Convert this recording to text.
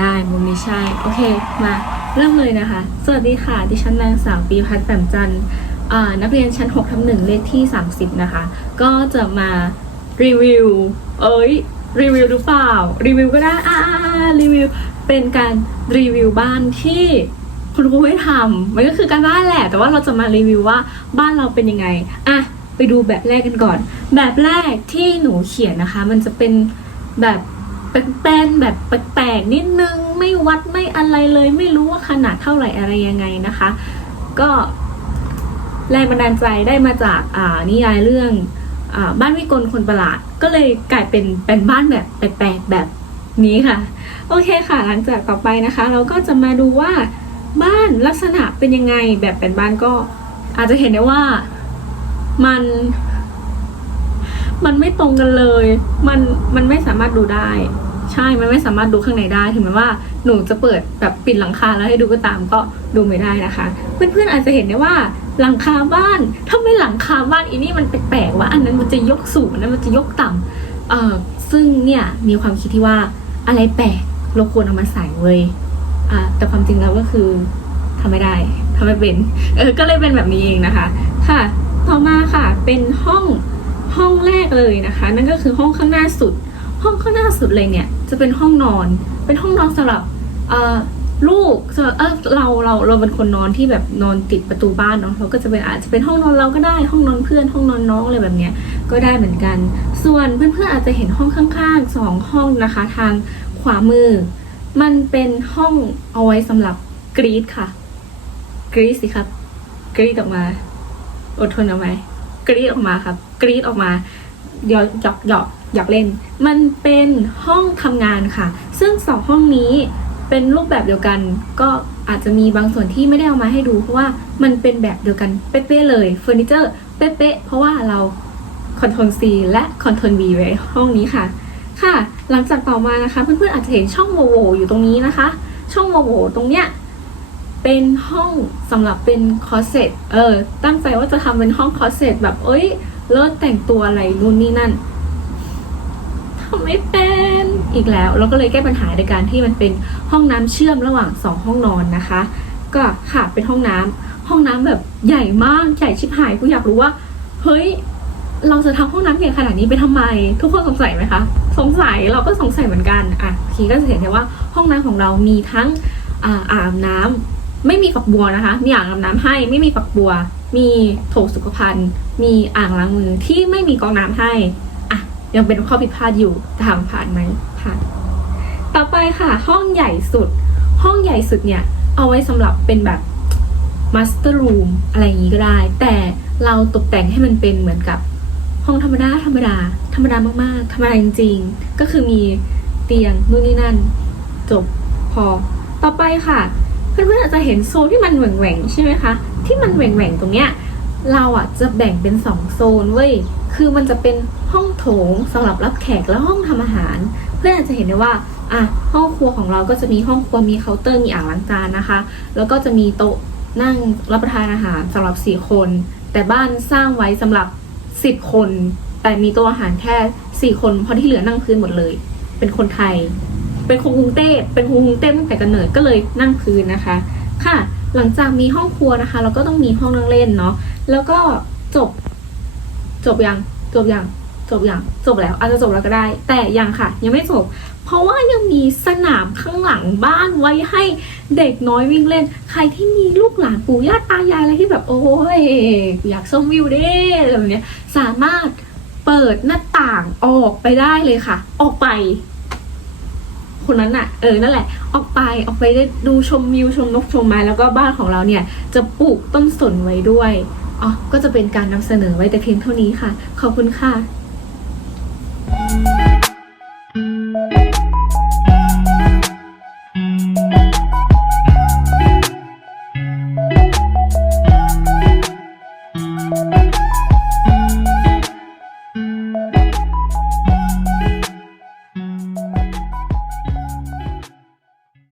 ได้มุมนี้ใช่ โอเค มาเริ่มเลยนะคะ สวัสดีค่ะ ดิฉันนางสาวปีพัฒน์แจ่มจันทร์นักเรียนชั้น6ทับหนึ่งเลขที่ 30 นะคะ ก็จะมารีวิว เอ้ย รีวิวหรือเปล่า รีวิวก็ได้ อ่ารีวิว เป็นการรีวิวบ้านที่คุณครูให้ทำมันก็คือการบ้านแหละ แต่ว่าเราจะมารีวิวว่าบ้านเราเป็นยังไง อะ ไปดูแบบแรกกันก่อน แบบแรกที่หนูเขียนนะคะ มันจะเป็นแบบ เป็นๆแบบแปลกๆนิดนึงไม่วัดไม่อะไรเลย ไม่รู้ว่าขนาดเท่าไหร่อะไรยังไงนะคะ ก็แรงบันดาลใจได้มาจากนิยายเรื่องอบ้านวิกลคนประหลาด ก็เลยกลายเป็นเป็นบ้านแบบแปลกๆแบบนี้ค่ะ โอเคค่ะ หลังจากต่อไปนะคะ เราก็จะมาดูว่าบ้านลักษณะเป็นยังไงแบบเป็นบ้านก็อาจจะเห็นได้ว่ามัน มันไม่ตรงกันเลย มันมันไม่สามารถดูได้ ใช่มันไม่สามารถดูข้างในได้ถึงแม้ว่าหนูจะเปิดแบบปิดหลังคาแล้วให้ดูก็ตามก็ดูไม่ได้นะคะ เพื่อนๆอาจจะเห็นได้ว่าหลังคาบ้านถ้าไม่หลังคาบ้านอีนี่มันแปลกๆว่าอันนั้นมันจะยกสูงอันนั้นมันจะยกต่ำเออซึ่งเนี่ยมีความคิดที่ว่าอะไรแปลกเราควรเอามาใส่เว้ยอ่าแต่ความจริงแล้วก็คือทำไม่ได้ทำไม่เป็นเออก็เลยเป็นแบบนี้เองนะคะ ค่ะ ต่อมาค่ะเป็นห้องห้องแรกเลยนะคะ นั่นก็คือห้องข้างหน้าสุด ห้องข้างหน้าสุดเลยเนี่ย จะเป็นห้องนอน เป็นห้องนอนสำหรับลูกสำหรับเออเราเราเราเป็นคนนอนที่แบบนอนติดประตูบ้านเนาะเราก็จะเป็นอาจจะเป็นห้องนอนเราก็ได้ ห้องนอนเพื่อน ห้องนอนน้องอะไรแบบเนี้ยก็ได้เหมือนกัน ส่วนเพื่อนๆอาจจะเห็นห้องข้างๆสองห้องนะคะ ทางขวามือ มันเป็นห้องเอาไว้สำหรับกรีดค่ะกรีดสิครับกรีดออกมา อดทนเอาไหมกรีดออกมาครับ กรีดออกมาหยอกหยอก หยอกเล่น มันเป็นห้องทำงานค่ะ ซึ่งสองห้องนี้เป็นรูปแบบเดียวกัน ก็อาจจะมีบางส่วนที่ไม่ได้เอามาให้ดู เพราะว่ามันเป็นแบบเดียวกันเป๊ะๆเลยเฟอร์นิเจอร์เป๊ะๆเพราะว่าเราคอนโทรล C และคอนโทรล V ไว้ห้องนี้ค่ะ ค่ะ หลังจากต่อมานะคะเพื่อนๆอาจจะเห็นช่องโหว่ๆอยู่ตรงนี้นะคะ ช่องโหว่ๆตรงเนี้ยเป็นห้องสำหรับเป็นคอร์เซ็ตเออตั้งใจว่าจะทำเป็นห้องคอร์เซ็ตแบบเอ้ยเลิศแต่งตัวอะไรนู่นนี่นั่น ไม่เป็นอีกแล้ว เราก็เลยแก้ปัญหาในการที่มันเป็นห้องน้ำเชื่อมระหว่างสองห้องนอนนะคะ ก็ค่ะเป็นห้องน้ำห้องน้ำแบบใหญ่มากใหญ่ชิบหายกูอยากรู้ว่าเฮ้ยเราจะทำห้องน้ำใหญ่ขนาดนี้ไปทำไม ทุกคนสงสัยไหมคะสงสัยเราก็สงสัยเหมือนกันอะทีก็จะเห็นได้ว่าห้องน้ำของเรามีทั้งอ่าอางน้ำไม่มีฝักบัวนะคะ มีอ่างอาบน้ำให้ไม่มีฝักบัว มีโถสุขภัณฑ์ มีอ่างล้างมือที่ไม่มีกองน้ำให้ ยังเป็นข้อผิดพลาดอยู่ถามผ่านไหมผ่าน ต่อไปค่ะ ห้องใหญ่สุด ห้องใหญ่สุดเนี่ย เอาไว้สำหรับเป็นแบบมาสเตอร์รูมอะไรอย่างนี้ก็ได้ แต่เราตกแต่งให้มันเป็นเหมือนกับห้องธรรมดาธรรมดา ธรรมดามากๆธรรมดาจริงๆ ก็คือมีเตียงนู่นนี่นั่น จบพอ ต่อไปค่ะ เพื่อนๆอาจจะเห็นโซนที่มันแหว่งๆใช่ไหมคะ ที่มันแหว่งๆตรงเนี้ยเราอะจะแบ่งเป็นสองโซนเว้ย คือมันจะเป็น ห้องโถงสำหรับรับแขกและห้องทำอาหาร เพื่อนอาจจะเห็นได้ว่าอะห้องครัวของเราก็จะมีห้องครัวมีเคาน์เตอร์มีอ่างล้างจานนะคะ แล้วก็จะมีโต๊ะนั่งรับประทานอาหารสำหรับสี่คน แต่บ้านสร้างไว้สำหรับสิบคน แต่มีโต๊ะอาหารแค่สี่คนเพราะที่เหลือนั่งพื้นหมดเลย เป็นคนไทย เป็นคนกรุงเทพเป็นคนกรุงเทพตั้งแต่กำเนิดก็เลยนั่งพื้นนะคะ ค่ะ หลังจากมีห้องครัวนะคะ เราก็ต้องมีห้องนั่งเล่นเนาะแล้วก็จบ จบยังจบยัง จบอยังจบแล้ว อาจจะจบแล้วก็ได้ แต่ยังค่ะ ยังไม่จบ เพราะว่ายังมีสนามข้างหลังบ้านไว้ให้เด็กน้อยวิ่งเล่น ใครที่มีลูกหลานปู่ย่าตายายอะไรที่แบบโอ้ยอยากชมวิวเด้อะไรแบบเนี้ยสามารถเปิดหน้าต่างออกไปได้เลยค่ะ ออกไปคนนั้นน่ะเออนั่นแหละ ออกไปออกไปได้ดูชมวิวชมนกชมไม้แล้วก็บ้านของเราเนี่ย จะปลูกต้นสนไว้ด้วยอ๋อก็จะเป็นการนำเสนอไว้แต่เพียงเท่านี้ค่ะ ขอบคุณค่ะ Thank you.